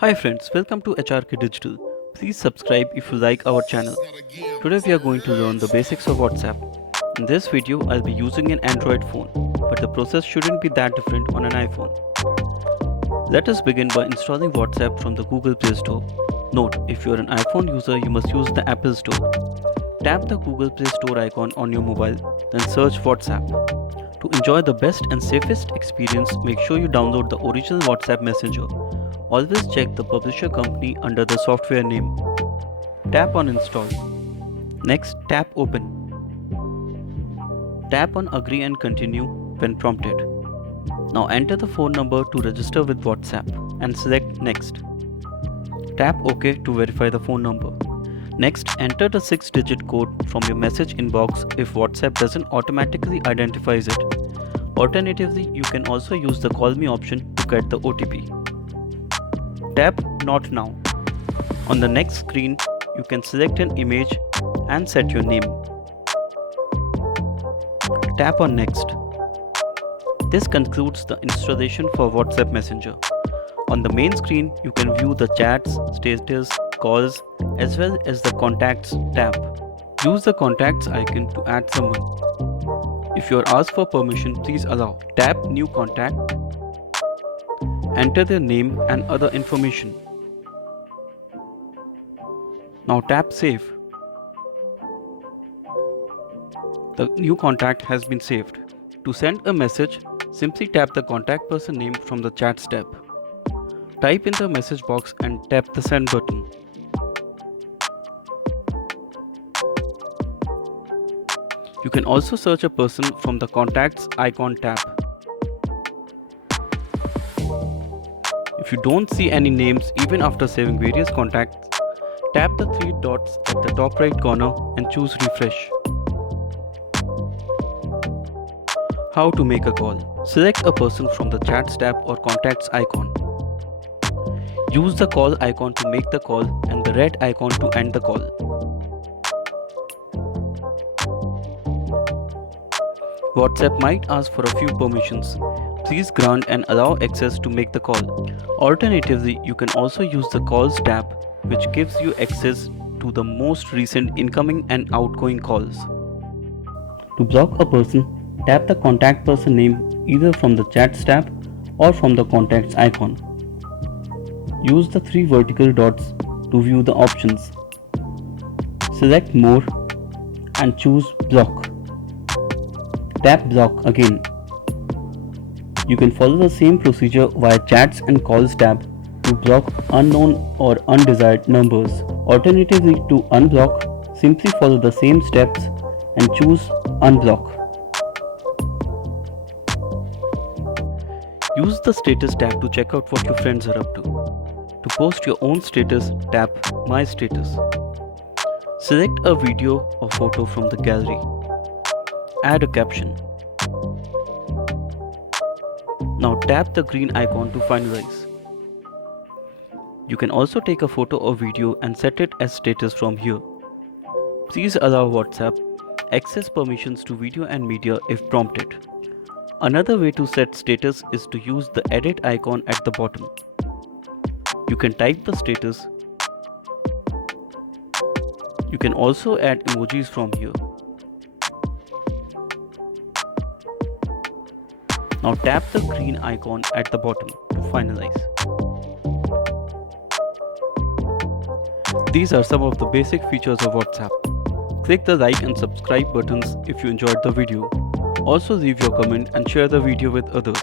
Hi friends, welcome to HRK Digital. Please subscribe if you like our channel. Today we are going to learn the basics of WhatsApp. In this video, I'll be using an Android phone, but the process shouldn't be that different on an iPhone. Let us begin by installing WhatsApp from the Google Play Store. Note, if you're an iPhone user, you must use the Apple Store. Tap the Google Play Store icon on your mobile, then search WhatsApp. To enjoy the best and safest experience, make sure you download the original WhatsApp Messenger. Always check the publisher company under the software name. Tap on Install. Next, tap Open. Tap on Agree and Continue when prompted. Now enter the phone number to register with WhatsApp and select Next. Tap OK to verify the phone number. Next, enter the 6-digit code from your message inbox if WhatsApp doesn't automatically identify it. Alternatively, you can also use the Call Me option to get the OTP. Tap Not Now. On the next screen, you can select an image and set your name. Tap on Next. This concludes the installation for WhatsApp Messenger. On the main screen, you can view the chats, status, calls, as well as the Contacts tab. Use the Contacts icon to add someone. If you are asked for permission, please allow. Tap New Contact. Enter their name and other information. Now tap Save. The new contact has been saved. To send a message, simply tap the contact person name from the Chats tab. Type in the message box and tap the Send button. You can also search a person from the Contacts icon tab. If you don't see any names even after saving various contacts, tap the 3 dots at the top right corner and choose Refresh. How to make a call. Select a person from the Chats tab or Contacts icon. Use the Call icon to make the call and the red icon to end the call. WhatsApp might ask for a few permissions. Please grant and allow access to make the call. Alternatively, you can also use the Calls tab, which gives you access to the most recent incoming and outgoing calls. To block a person, tap the contact person name either from the Chats tab or from the Contacts icon. Use the 3 vertical dots to view the options. Select More and choose Block. Tap Block again. You can follow the same procedure via Chats and Calls tab to block unknown or undesired numbers. Alternatively, to unblock, simply follow the same steps and choose Unblock. Use the Status tab to check out what your friends are up to. To post your own status, tap My Status. Select a video or photo from the gallery. Add a caption. Now tap the green icon to finalize. You can also take a photo or video and set it as status from here. Please allow WhatsApp access permissions to video and media if prompted. Another way to set status is to use the edit icon at the bottom. You can type the status. You can also add emojis from here. Now tap the green icon at the bottom to finalize. These are some of the basic features of WhatsApp. Click the like and subscribe buttons if you enjoyed the video. Also leave your comment and share the video with others.